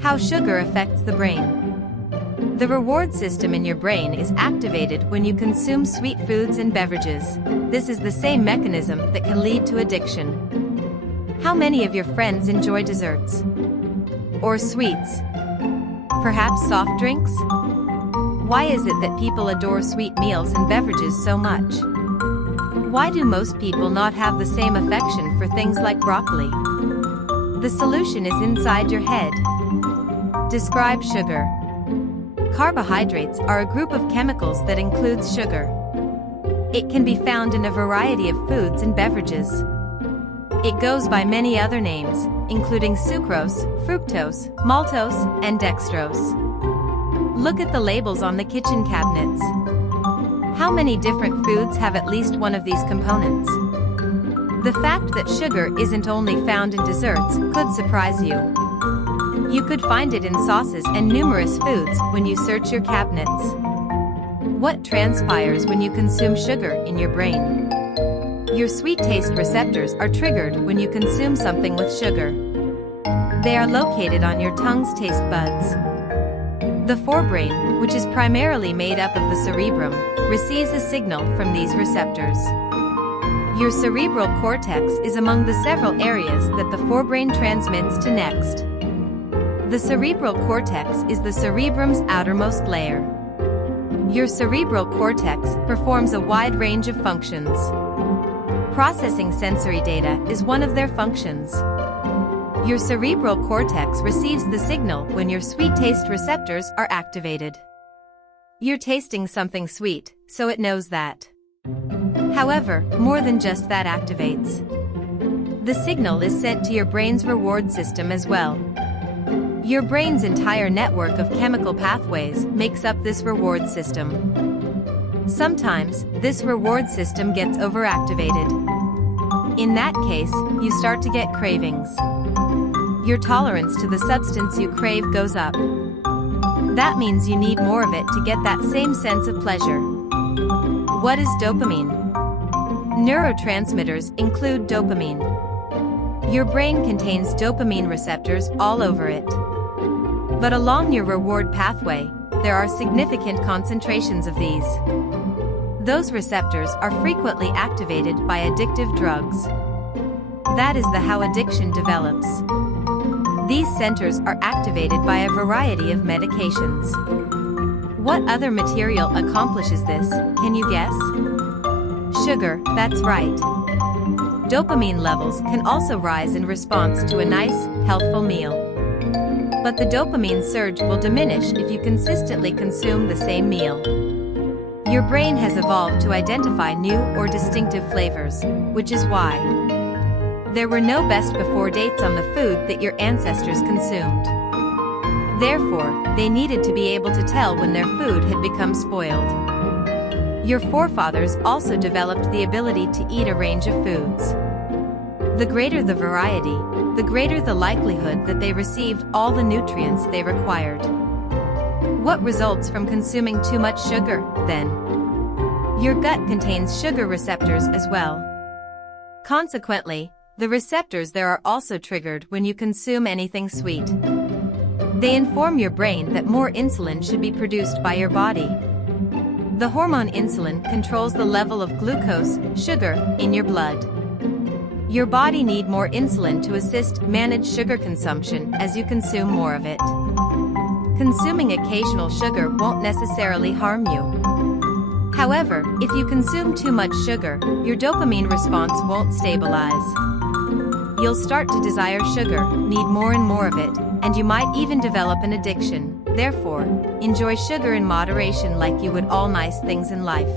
How sugar affects the brain. The reward system in your brain is activated when you consume sweet foods and beverages. This is the same mechanism that can lead to addiction. How many of your friends enjoy desserts? Or sweets? Perhaps soft drinks? Why is it that people adore sweet meals and beverages so much? Why do most people not have the same affection for things like broccoli? The solution is inside your head. Describe sugar. Carbohydrates are a group of chemicals that includes sugar. It can be found in a variety of foods and beverages. It goes by many other names, including sucrose, fructose, maltose, and dextrose. Look at the labels on the kitchen cabinets. How many different foods have at least one of these components? The fact that sugar isn't only found in desserts could surprise you. You could find it in sauces and numerous foods when you search your cabinets. What transpires when you consume sugar in your brain? Your sweet taste receptors are triggered when you consume something with sugar. They are located on your tongue's taste buds. The forebrain, which is primarily made up of the cerebrum, receives a signal from these receptors. Your cerebral cortex is among the several areas that the forebrain transmits to next. The cerebral cortex is the cerebrum's outermost layer. Your cerebral cortex performs a wide range of functions. Processing sensory data is one of their functions. Your cerebral cortex receives the signal when your sweet taste receptors are activated. You're tasting something sweet, so it knows that. However, more than just that activates. The signal is sent to your brain's reward system as well. Your brain's entire network of chemical pathways makes up this reward system. Sometimes, this reward system gets overactivated. In that case, you start to get cravings. Your tolerance to the substance you crave goes up. That means you need more of it to get that same sense of pleasure. What is dopamine? Neurotransmitters include dopamine. Your brain contains dopamine receptors all over it. But along your reward pathway, there are significant concentrations of these. Those receptors are frequently activated by addictive drugs. That is how addiction develops. These centers are activated by a variety of medications. What other material accomplishes this, can you guess? Sugar, that's right. Dopamine levels can also rise in response to a nice, healthful meal. But the dopamine surge will diminish if you consistently consume the same meal. Your brain has evolved to identify new or distinctive flavors, which is why there were no best before dates on the food that your ancestors consumed. Therefore, they needed to be able to tell when their food had become spoiled. Your forefathers also developed the ability to eat a range of foods. The greater the variety, the greater the likelihood that they received all the nutrients they required. What results from consuming too much sugar, then? Your gut contains sugar receptors as well. Consequently, the receptors there are also triggered when you consume anything sweet. They inform your brain that more insulin should be produced by your body. The hormone insulin controls the level of glucose, sugar, in your blood. Your body needs more insulin to assist manage sugar consumption as you consume more of it. Consuming occasional sugar won't necessarily harm you. However, if you consume too much sugar, your dopamine response won't stabilize. You'll start to desire sugar, need more and more of it, and you might even develop an addiction. Therefore, enjoy sugar in moderation like you would all nice things in life.